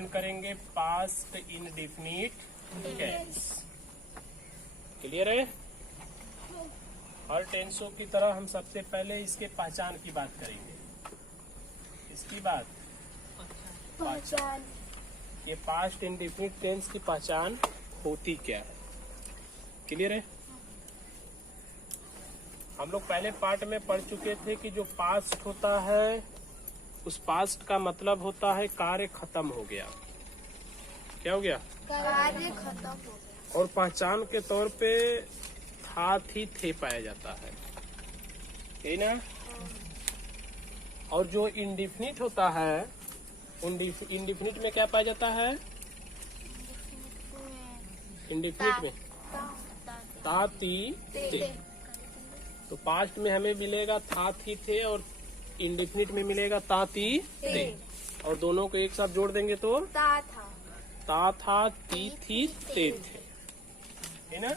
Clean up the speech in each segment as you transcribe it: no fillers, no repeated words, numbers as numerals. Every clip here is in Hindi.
अध्ययन करेंगे पास्ट इंडेफिनिट टेंस। क्लियर है? हर टेंसों की तरह हम सबसे पहले इसके पहचान की बात करेंगे। इसकी बात पहचान, ये पास्ट इंडेफिनिट टेंस की पहचान होती क्या है। क्लियर है? हम लोग पहले पार्ट में पढ़ चुके थे कि जो पास्ट होता है उस पास्ट का मतलब होता है कार्य खत्म हो गया। क्या हो गया? कार्य खत्म हो गया। और पहचान के तौर पे था थी थे पाया जाता है, यही ना। और जो इंडेफिनिट होता है इंडेफिनिट में क्या पाया जाता है? इंडेफिनिट में था थी थे। तो पास्ट में हमें मिलेगा था थी थे और इंडेफिनिट में मिलेगा ता ती थे। और दोनों को एक साथ जोड़ देंगे तो ता था ती थी ते थे, है ना।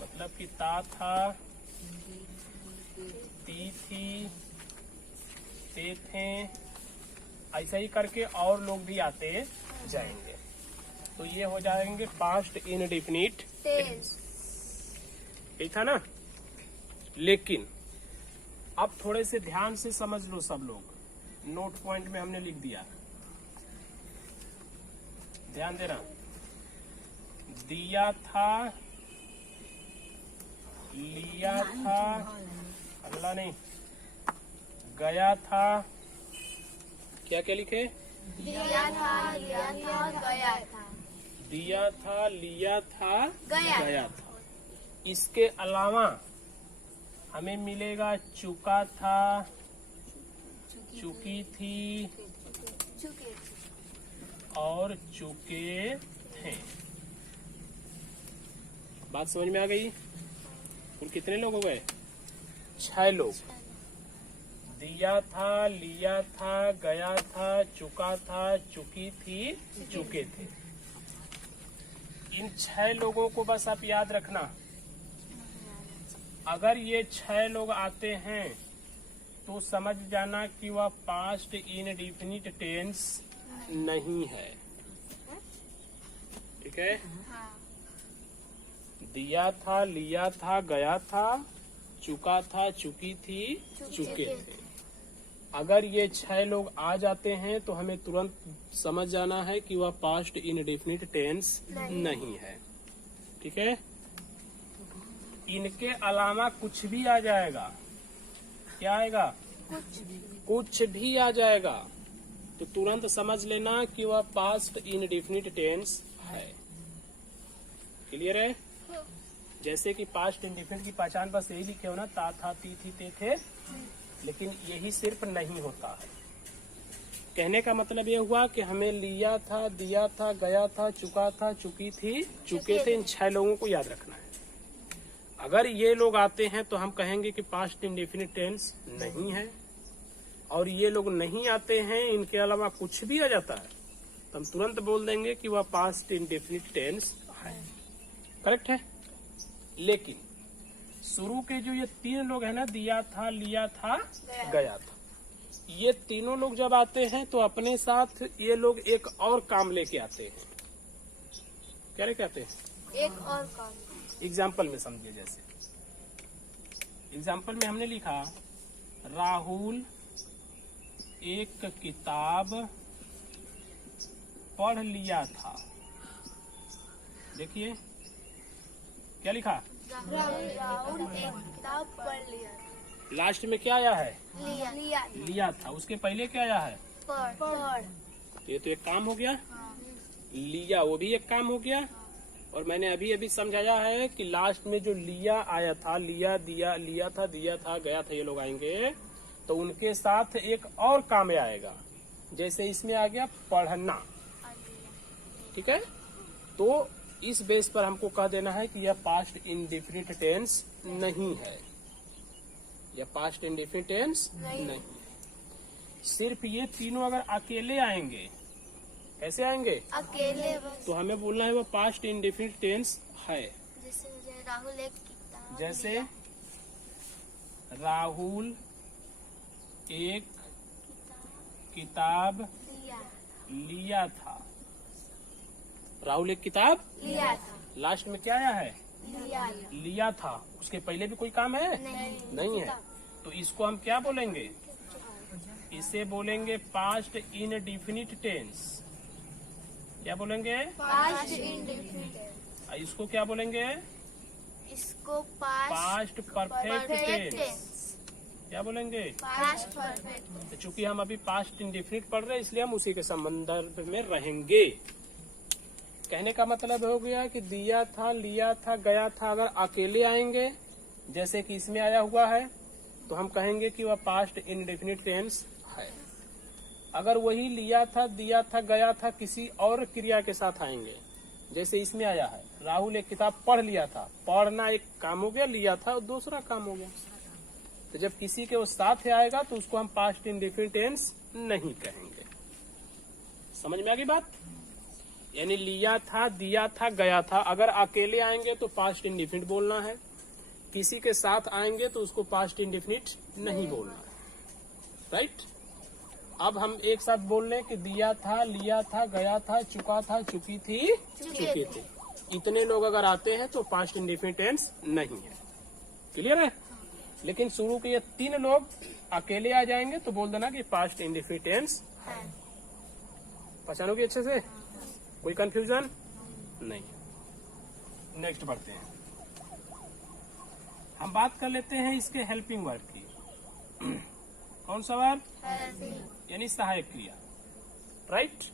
मतलब कि ता था ती थी ते थे, ऐसा ही करके और लोग भी आते जाएंगे। तो ये हो जाएंगे पास्ट इनडेफिनिट टेंस। यही था ना। लेकिन अब थोड़े से ध्यान से समझ लो सब लोग, नोट पॉइंट में हमने लिख दिया, ध्यान देना। दिया था, लिया था, अगला नहीं, गया था, क्या क्या लिखे? दिया था, लिया था, गया था। दिया था, लिया था, गया था। इसके अलावा हमें मिलेगा चुका था, चुकी थी चुके और चुके थे। बात समझ में आ गई? कुल कितने लोग हो गए? 6 लोग। दिया था, लिया था, गया था, चुका था, चुकी थी, चुके थे। इन 6 लोगों को बस आप याद रखना। अगर ये 6 लोग आते हैं तो समझ जाना कि वह पास्ट इनडेफिनिट टेंस नहीं है। ठीक है? दिया था, लिया था, गया था, चुका था, चुकी थी, चुके थे। अगर ये 6 लोग आ जाते हैं तो हमें तुरंत समझ जाना है कि वह पास्ट इनडेफिनिट टेंस नहीं है। ठीक है? इनके अलावा कुछ भी आ जाएगा। क्या आएगा? कुछ भी आ जाएगा तो तुरंत समझ लेना कि वह पास्ट इनडेफिनिट टेंस है। क्लियर है? जैसे कि पास्ट इनडेफिनिट की पहचान बस यही लिखे हो ना, ता था ती थी ते थे। लेकिन यही सिर्फ नहीं होता है। कहने का मतलब ये हुआ कि हमें लिया था, दिया था, गया था, चुका था, चुकी थी, चुके थे, इन 6 लोगों को याद रखना है। अगर ये लोग आते हैं तो हम कहेंगे कि पास्ट इंडेफिनिट टेंस नहीं है। और ये लोग नहीं आते हैं, इनके अलावा कुछ भी आ जाता है तो हम तुरंत बोल देंगे कि वह पास्ट इंडेफिनिट टेंस है। करेक्ट है? लेकिन शुरू के जो ये 3 लोग हैं ना, दिया था, लिया था, गया था, ये तीनों लोग जब आते हैं तो अपने साथ ये लोग एक और काम लेके आते हैं। क्या लेके आते हैं? एक और काम। एग्जाम्पल में समझिए। जैसे एग्जाम्पल में हमने लिखा राहुल एक किताब पढ़ लिया था। देखिए क्या लिखा? राहुल एक किताब पढ़ लिया। लास्ट में क्या आया है? लिया था। उसके पहले क्या आया है? पढ़। तो ये तो एक काम हो गया। लिया वो भी एक काम हो गया। और मैंने अभी अभी समझाया है कि लास्ट में जो लिया आया था, लिया, दिया, लिया था, दिया था, गया था, ये लोग आएंगे तो उनके साथ एक और काम आएगा। जैसे इसमें आ गया पढ़ना। ठीक है? तो इस बेस पर हमको कह देना है कि यह पास्ट इंडेफिनिट टेंस नहीं है। यह पास्ट इंडेफिनिट टेंस नहीं। सिर्फ ये तीनों अगर अकेले आएंगे, कैसे आएंगे? अकेले। तो हमें बोलना है वो पास्ट इंडेफिनिट टेंस है। जैसे राहुल एक किताब। जैसे राहुल एक किताब लिया था। राहुल एक किताब लिया था। लास्ट में क्या आया है? लिया लिया था। उसके पहले भी कोई काम है? नहीं है। तो इसको हम क्या बोलेंगे? इसे बोलेंगे पास्ट इनडेफिनिट टेंस। क्या बोलेंगे? Past indefinite. इसको क्या बोलेंगे? इसको पास्ट पास्ट परफेक्ट टेंस। क्या बोलेंगे? Past perfect. तो चूंकि हम अभी पास्ट इंडेफिनिट पढ़ रहे हैं इसलिए हम उसी के संदर्भ में रहेंगे। कहने का मतलब हो गया कि दिया था, लिया था, गया था अगर अकेले आएंगे जैसे कि इसमें आया हुआ है तो हम कहेंगे कि वह पास्ट इंडेफिनिट टेंस है। अगर वही लिया था, दिया था, गया था किसी और क्रिया के साथ आएंगे जैसे इसमें आया है, राहुल एक किताब पढ़ लिया था। पढ़ना एक काम हो गया, लिया था और दूसरा काम हो गया। तो जब किसी के वो साथ आएगा तो उसको हम पास्ट इंडेफिनिट टेंस नहीं कहेंगे। समझ में आ गई बात? यानी लिया था, दिया था, गया था अगर अकेले आएंगे तो पास्ट इंडेफिनिट बोलना है, किसी के साथ आएंगे तो उसको पास्ट इंडेफिनिट नहीं बोलना है। राइट? अब हम एक साथ बोल लें कि दिया था, लिया था, गया था, चुका था, चुकी थी, चुके थे। इतने लोग अगर आते हैं तो पास्ट इंडेफिनिट टेंस नहीं है। क्लियर है? लेकिन शुरू के ये 3 लोग अकेले आ जाएंगे तो बोल देना कि पास्ट इंडेफिनिट टेंस है। पहचानोगे अच्छे से? कोई कंफ्यूजन नहीं। नेक्स्ट बढ़ते हैं। हम बात कर लेते हैं इसके हेल्पिंग वर्ब की। कौन सा वर्ब? यानी सहायक क्रिया। राइट?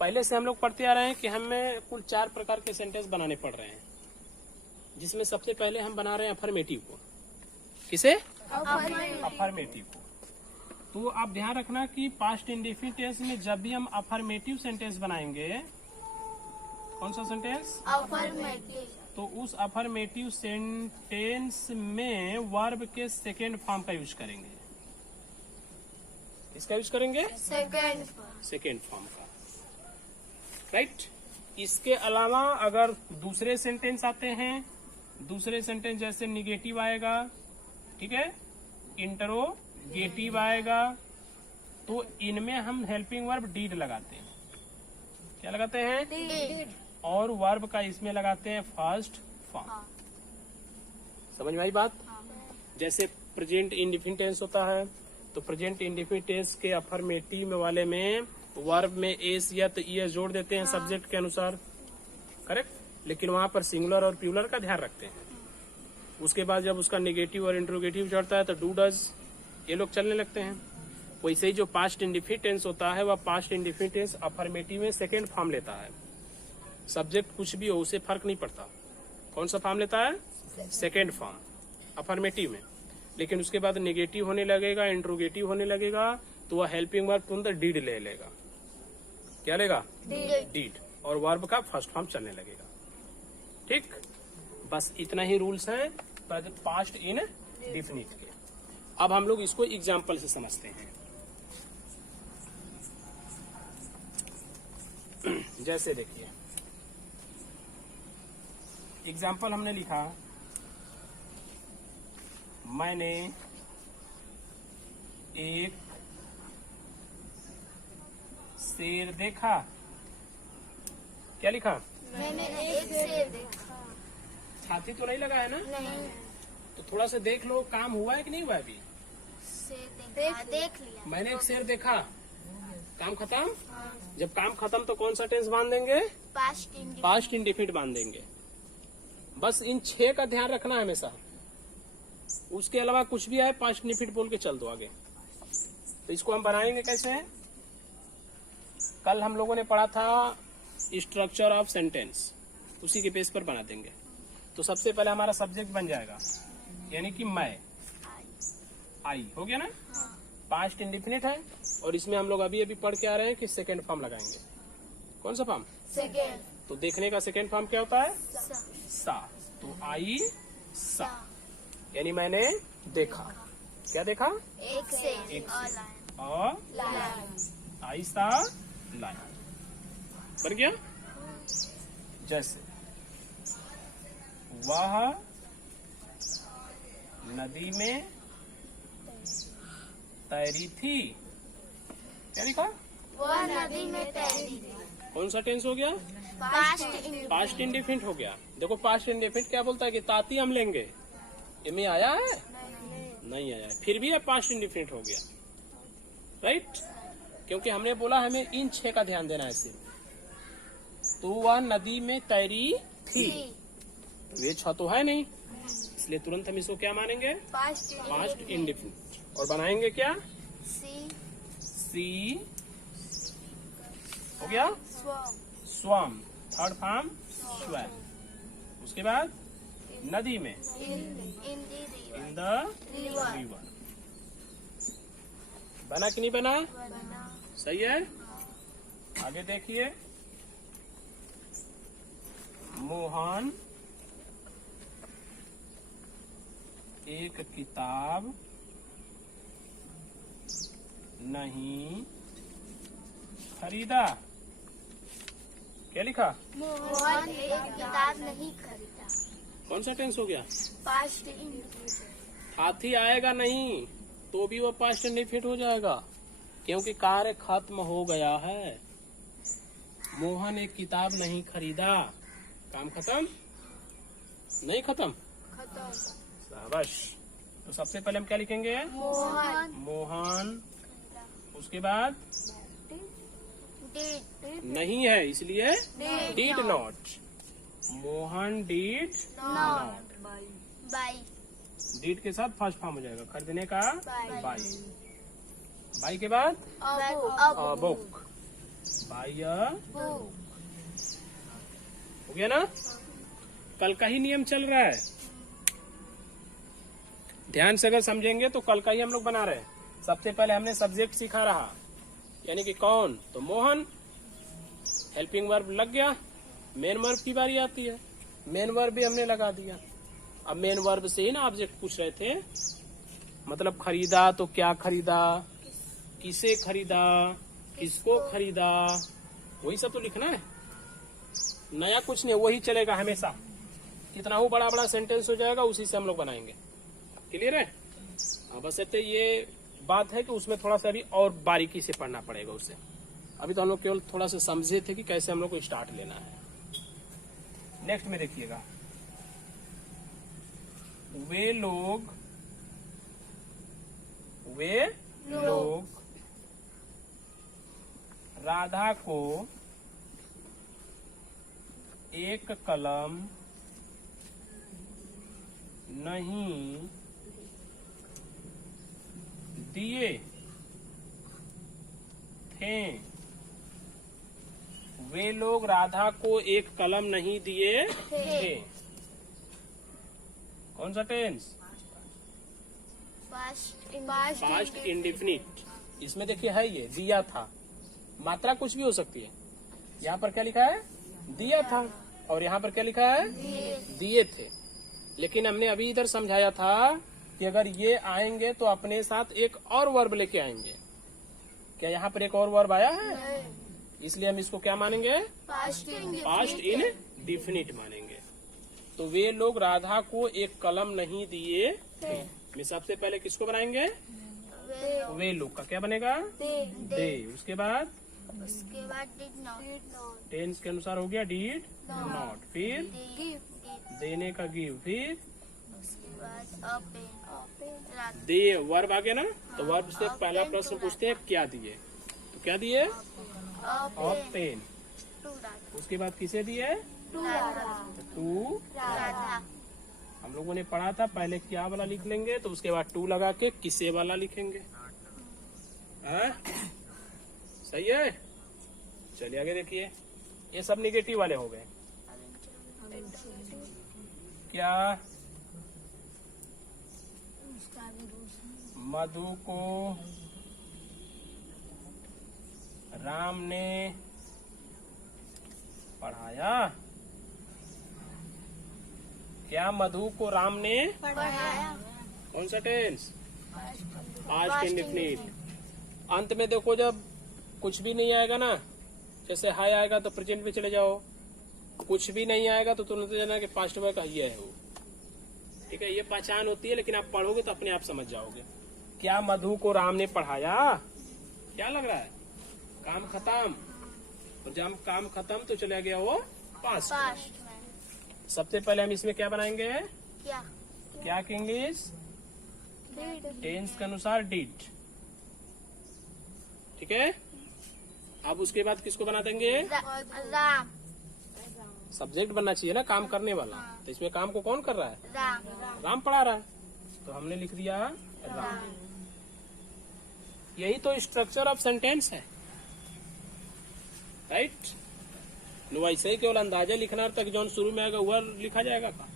पहले से हम लोग पढ़ते आ रहे हैं कि हमें कुल 4 प्रकार के सेंटेंस बनाने पड़ रहे हैं, जिसमें सबसे पहले हम बना रहे हैं अफर्मेटिव को। किसे? अफर्मेटिव को। तो आप ध्यान रखना कि पास्ट इंडेफिनिट टेंस में जब भी हम अफर्मेटिव सेंटेंस बनाएंगे, कौन सा सेंटेंस? अफर्मेटिव। तो उस अफर्मेटिव सेंटेंस में वर्ब के सेकेंड फॉर्म का यूज करेंगे। इसका यूज करेंगे? सेकेंड फॉर्म का। राइट? इसके अलावा अगर दूसरे सेंटेंस आते हैं, दूसरे सेंटेंस जैसे निगेटिव आएगा, ठीक है, इंटरोगेटिव आएगा, तो इनमें हम हेल्पिंग वर्ब डीड लगाते हैं। क्या लगाते हैं? डीड। और वर्ब का इसमें लगाते हैं फर्स्ट फॉर्म। समझ में आई बात? जैसे प्रेजेंट इंडेफिनिट टेंस होता है तो प्रेजेंट इंडेफिनिट टेंस के अफर्मेटिव वाले में वर्ब में एस या तो ईएस जोड़ देते हैं सब्जेक्ट के अनुसार। करेक्ट? लेकिन वहां पर सिंगुलर और प्लूरल का ध्यान रखते हैं। उसके बाद जब उसका नेगेटिव और इंट्रोगेटिव चढ़ता है तो डू डज ये लोग चलने लगते हैं। वैसे ही जो पास्ट इंडेफिनिट टेंस होता है वह पास्ट इंडेफिनिट टेंस अफर्मेटिव में सेकेंड फॉर्म लेता है। सब्जेक्ट कुछ भी हो उसे फर्क नहीं पड़ता, कौन सा फॉर्म लेता है? सेकेंड फॉर्म अफर्मेटिव में। लेकिन उसके बाद नेगेटिव होने लगेगा, इंट्रोगेटिव होने लगेगा तो वह हेल्पिंग वर्ब तुरंत डीड ले लेगा। क्या लेगा? डीड। और वर्ब का फर्स्ट फॉर्म चलने लगेगा। ठीक? बस इतना ही रूल्स हैं पास्ट इन डिफिनिट के। अब हम लोग इसको एग्जाम्पल से समझते हैं। जैसे देखिए एग्जाम्पल हमने लिखा, मैंने एक शेर देखा। क्या लिखा? मैंने एक शेर देखा। छाती तो नहीं लगा है ना? नहीं। तो थोड़ा सा देख लो, काम हुआ है कि नहीं हुआ है अभी? देख लिया। मैंने एक शेर देखा, काम खत्म। जब काम खत्म तो कौन सा टेंस बांध देंगे? पास्ट इंडेफिनिट बांध देंगे। बस इन 6 का ध्यान रखना है हमेशा। उसके अलावा कुछ भी आए पास्ट इंडेफिनिट बोल के चल दो आगे। तो इसको हम बनाएंगे कैसे? कल हम लोगों ने पढ़ा था स्ट्रक्चर ऑफ सेंटेंस, उसी के बेस पर बना देंगे। तो सबसे पहले हमारा सब्जेक्ट बन जाएगा, यानी कि मैं, आई हो गया ना? पास्ट इंडेफिनिट है और इसमें हम लोग अभी अभी पढ़ के आ रहे हैं कि सेकेंड फॉर्म लगाएंगे। कौन सा फॉर्म? सेकेंड। तो देखने का सेकेंड फॉर्म क्या होता है? सा। तो आई सा, यानी मैंने देखा। क्या देखा? एक शेर एक और शेर और लायन। आई सा लायन। बन गया? जैसे वह नदी में तैरी थी। क्या लिखा? वह नदी में तैरी थी। कौन सा टेंस हो गया? पास्ट इंडेफिनिट हो गया। देखो पास्ट इंडेफिनिट क्या बोलता है कि ताती हम लेंगे, ये में आया है? नहीं आया है, फिर भी ये पास्ट इंडेफिनिट हो गया, राइट? क्योंकि हमने बोला हमें इन 6 का ध्यान देना है सिर्फ। तो वह नदी में तैरी थी, वे 6 तो है नहीं, इसलिए तुरंत हम इसको क्या मानेंगे? Past indefinite. और बनाएंगे क्या? सी हो गया, स्वम, थर्ड फॉर्म स्वम। उसके बाद नदी में, इन द रिवर। बना कि नहीं बना? सही है। आगे देखिए, मोहन एक किताब नहीं खरीदा। क्या लिखा? मोहन एक किताब नहीं खरीदा। कौन सा टेंस हो गया? Past indefinite. हाथी आएगा नहीं तो भी वो पास्ट इंडेफिनिट हो जाएगा, क्योंकि कार्य खत्म हो गया है। मोहन एक किताब नहीं खरीदा, काम खत्म? नहीं खत्म? शाबाश। तो सबसे पहले हम क्या लिखेंगे? मोहन। उसके बाद नहीं है इसलिए did not. Mohan did not. By. Did के साथ फर्स्ट फॉर्म हो जाएगा, खरीदने का बाई। बाई के बाद a book. By a book. हो गया ना? कल का ही नियम चल रहा है, ध्यान से अगर समझेंगे तो कल का ही हम लोग बना रहे हैं। सबसे पहले हमने सब्जेक्ट सीखा रहा, यानी कि कौन? तो मोहन। हेल्पिंग वर्ब लग गया, मेन वर्ब की बारी आती है, मेन वर्ब भी हमने लगा दिया। अब मेन वर्ब से ही ना ऑब्जेक्ट पूछ रहे थे, मतलब खरीदा तो क्या खरीदा, किसे खरीदा, किसको खरीदा, वही सब तो लिखना है। नया कुछ नहीं, वही चलेगा हमेशा। कितना हो बड़ा बड़ा सेंटेंस हो जाएगा, उसी से हम लोग बनाएंगे। क्लियर है? बस इतने ये बात है कि उसमें थोड़ा सा अभी और बारीकी से पढ़ना पड़ेगा उसे। अभी तो हम लोग केवल थोड़ा सा समझे थे कि कैसे हम लोग को स्टार्ट लेना है। नेक्स्ट में देखिएगा, वे लोग राधा को एक कलम नहीं दिए थे। वे लोग राधा को एक कलम नहीं दिए थे। कौन सा टेंस? Past indefinite. इसमें देखिए है ये दिया था, मात्रा कुछ भी हो सकती है। यहाँ पर क्या लिखा है? दिया था। और यहाँ पर क्या लिखा है? दिए थे। लेकिन हमने अभी इधर समझाया था कि अगर ये आएंगे तो अपने साथ एक और वर्ब लेके आएंगे। क्या यहाँ पर एक और वर्ब आया है? इसलिए हम इसको क्या मानेंगे? पास्ट इंडेफिनिट मानेंगे। तो वे लोग राधा को एक कलम नहीं दिए थे। मैं सबसे पहले किसको बनाएंगे? वे लोग का क्या बनेगा? दे। उसके बाद डिड नॉट। टेंस के अनुसार हो गया डिड नॉट। फिर देने का गिव। फिर दे वर्ब आ गया ना, तो वर्ब से पहला प्रश्न पूछते हैं क्या दिए, तो क्या दिए? अ पेन। उसके बाद किसे दिए? टू। हम लोगों ने पढ़ा था पहले क्या वाला लिख लेंगे, तो उसके बाद टू लगा के किसे वाला लिखेंगे। सही है? चलिए आगे देखिए, ये सब निगेटिव वाले हो गए। क्या मधु को राम ने पढ़ाया? क्या मधु को राम ने पढ़ाया? कौन सा टेंस? Past indefinite. अंत में देखो, जब कुछ भी नहीं आएगा ना, जैसे हाय आएगा तो प्रेजेंट में चले जाओ, कुछ भी नहीं आएगा तो तुरंत जाना कि पास्ट में कहिए है वो। ठीक है, ये पहचान होती है, लेकिन आप पढ़ोगे तो अपने आप समझ जाओगे। क्या मधु को राम ने पढ़ाया? क्या लग रहा है? काम खत्म, और जब काम खत्म तो चला गया वो पास्ट। पास्ट में सबसे पहले हम इसमें क्या बनाएंगे, क्या क्या की इंग्लिश, डिड टेंस के अनुसार डिड। ठीक है, अब उसके बाद किसको बना देंगे, राम सब्जेक्ट बनना चाहिए ना, काम करने वाला। तो इसमें काम को कौन कर रहा है, राम राम पढ़ा रहा है, तो हमने लिख दिया राम। यही तो स्ट्रक्चर ऑफ सेंटेंस है, राइट। नो ऐसे ही केवल अंदाजा लिखना तक जो शुरू में आएगा वह लिखा जाएगा का,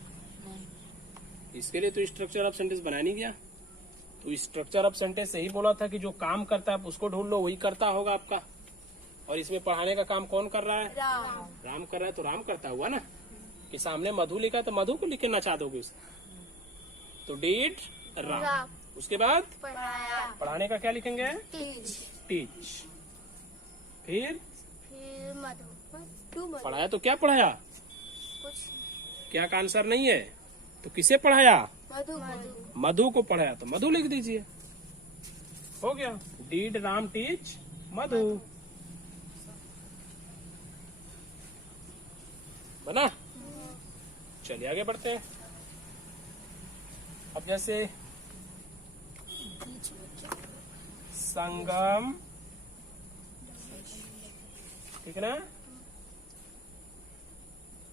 इसके लिए तो स्ट्रक्चर ऑफ सेंटेंस बनाया नहीं गया। तो स्ट्रक्चर ऑफ सेंटेंस यही बोला था कि जो काम करता है उसको ढूंढ लो, वही करता होगा आपका। और इसमें पढ़ाने का काम कौन कर रहा है, राम राम कर रहा है, तो राम करता हुआ ना। कि सामने मधु लिखा तो मधु को लिख के नचा दोगे उसे, तो डिड राम। राम उसके बाद पढ़ाया पढ़ाने का क्या लिखेंगे, टीच टीच। फिर फिर मधु पढ़ाया तो क्या पढ़ाया, कुछ क्या का आंसर नहीं है, तो किसे पढ़ाया, मधु मधु मधु को पढ़ाया, तो मधु लिख दीजिए, हो गया। डिड राम टीच मधु, बना। चलिए आगे बढ़ते हैं। अब जैसे संगम, ठीक है ना,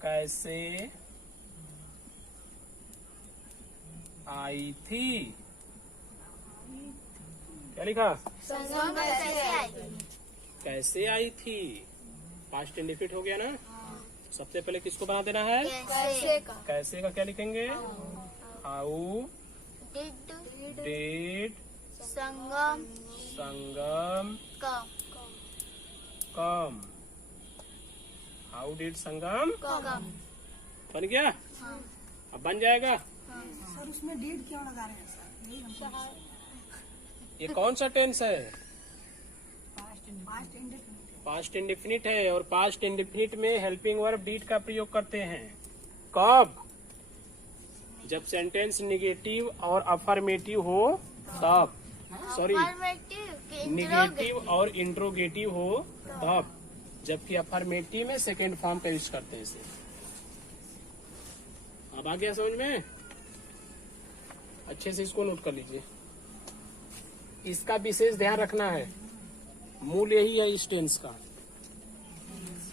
कैसे आई थी, क्या लिखा, संगम कैसे आई कैसे आई थी, पास्ट इंडिफिट हो गया ना। सबसे पहले किसको बना देना है, कैसे का कैसे का क्या लिखेंगे, how did did Sangam Sangam come come, how did Sangam come बन गया। अब बन जाएगा। सर उसमें डेट क्यों लगा रहे हैं सर, यही हमको ये कौन सा टेंस है, पास्ट इंडेफिनिट पास्ट इंडिफिनिट है, और पास्ट इंडिफिनिट में हेल्पिंग वर्ब डीड का प्रयोग करते हैं। कब, जब सेंटेंस निगेटिव और अफर्मेटिव हो तब, सॉरी निगेटिव और इंट्रोगेटिव हो तब, जबकि अफर्मेटिव में सेकेंड फॉर्म का यूज करते हैं इसे। अब आ गया समझ में, अच्छे से इसको नोट कर लीजिए, इसका विशेष ध्यान रखना है, मूल यही है इस टेंस का।